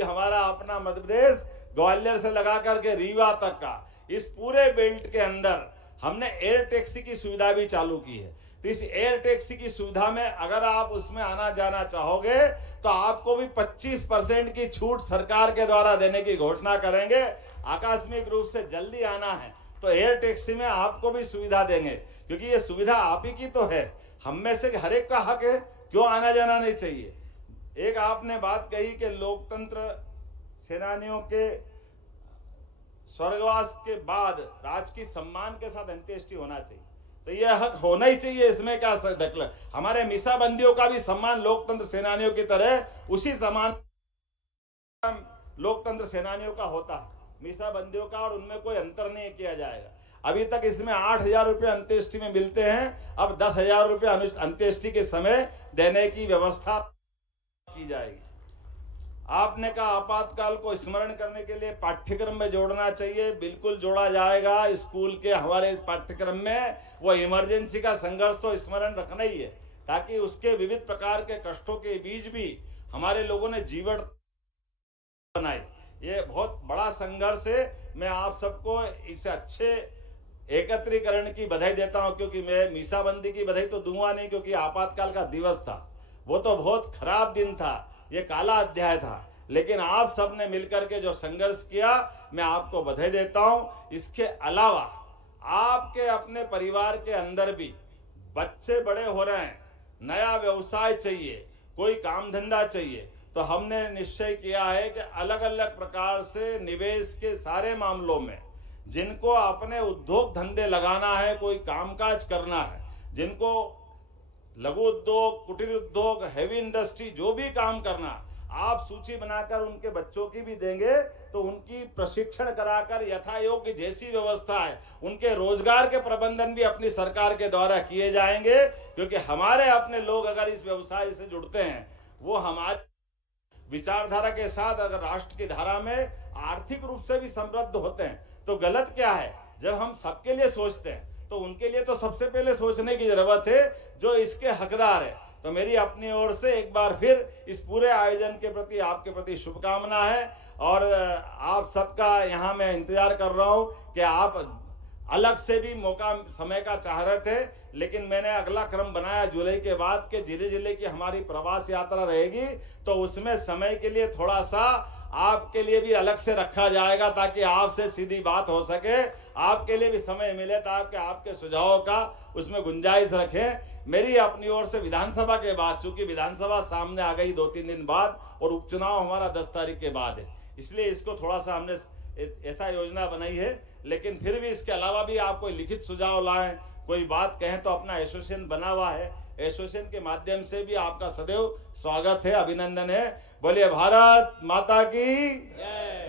अभी हमारा अपना मध्य प्रदेश ग्वालियर से लगा करके रीवा तक का इस पूरे बेल्ट के अंदर हमने एयर टैक्सी की सुविधा भी चालू की है। तो इस एयर टैक्सी की सुविधा में अगर आप उसमें आना जाना चाहोगे तो आपको भी 25% की छूट सरकार के द्वारा देने की घोषणा करेंगे। आकस्मिक रूप से जल्दी आना है तो एयर टैक्सी में आपको भी सुविधा देंगे, क्योंकि ये सुविधा आप ही की तो है, हम में से हर एक का हक है, क्यों आना जाना नहीं चाहिए। एक आपने बात कही कि लोकतंत्र सेनानियों के स्वर्गवास के बाद राजकीय सम्मान के साथ अंत्येष्टि होना चाहिए, तो यह हक होना ही चाहिए, इसमें क्या दखल। हमारे मीसाबंदियों का भी सम्मान लोकतंत्र सेनानियों की तरह उसी सम्मान लोकतंत्र सेनानियों का होता है, मीसाबंदियों का, और उनमें कोई अंतर नहीं किया जाएगा। अभी तक इसमें 8,000 रुपये अंत्येष्टि में मिलते हैं, अब 10,000 रुपये अंत्येष्टि के समय देने की व्यवस्था की जाएगी। आपने कहा आपातकाल को स्मरण करने के लिए पाठ्यक्रम में जोड़ना चाहिए, बिल्कुल जोड़ा जाएगा। स्कूल के हमारे इस पाठ्यक्रम में वो इमरजेंसी का संघर्ष तो स्मरण रखना ही है, ताकि उसके विविध प्रकार के कष्टों के बीच भी हमारे लोगों ने जीवन बनाए। ये बहुत बड़ा संघर्ष है। मैं आप सबको इस अच्छे एकत्रीकरण की बधाई देता हूं, क्योंकि मैं मीसाबंदी की बधाई तो दूंगा नहीं, क्योंकि आपातकाल का दिवस था, वो तो बहुत खराब दिन था, ये काला अध्याय था, लेकिन आप सब ने मिलकर के जो संघर्ष किया, मैं आपको बधाई देता हूं। इसके अलावा आपके अपने परिवार के अंदर भी बच्चे बड़े हो रहे हैं, नया व्यवसाय चाहिए, कोई काम धंधा चाहिए, तो हमने निश्चय किया है कि अलग अलग प्रकार से निवेश के सारे मामलों में जिनको अपने उद्योग धंधे लगाना है, कोई कामकाज करना है, जिनको लघु उद्योग, कुटीर उद्योग, हैवी इंडस्ट्री, जो भी काम करना, आप सूची बनाकर उनके बच्चों की भी देंगे तो उनकी प्रशिक्षण कराकर यथा योग्य जैसी व्यवस्था है, उनके रोजगार के प्रबंधन भी अपनी सरकार के द्वारा किए जाएंगे। क्योंकि हमारे अपने लोग अगर इस व्यवसाय से जुड़ते हैं, वो हमारे विचारधारा के साथ अगर राष्ट्र की धारा में आर्थिक रूप से भी समृद्ध होते हैं, तो गलत क्या है। जब हम सबके लिए सोचते हैं तो उनके लिए तो सबसे पहले सोचने की जरूरत है जो इसके हकदार है। तो मेरी अपनी ओर से एक बार फिर इस पूरे आयोजन के प्रति आपके प्रति शुभकामना है, और आप सबका यहाँ मैं इंतजार कर रहा हूँ कि आप अलग से भी मौका समय का चाह रहे थे, लेकिन मैंने अगला क्रम बनाया जुलाई के बाद के जिले जिले की हमारी प्रवास यात्रा रहेगी, तो उसमें समय के लिए थोड़ा सा आपके लिए भी अलग से रखा जाएगा, ताकि आपसे सीधी बात हो सके, आपके लिए भी समय मिले, ताकि आपके सुझावों का उसमें गुंजाइश रखें। मेरी अपनी ओर से विधानसभा के बाद, चूंकि विधानसभा सामने आ गई 2-3 दिन बाद और उपचुनाव हमारा 10 तारीख के बाद है, इसलिए इसको थोड़ा सा हमने ऐसा योजना बनाई है। लेकिन फिर भी इसके अलावा भी आप कोई लिखित सुझाव लाएं, कोई बात कहें, तो अपना एसोसिएशन बना हुआ है, एसोसिएशन के माध्यम से भी आपका सदैव स्वागत है, अभिनंदन है। बोलिए भारत माता की जय।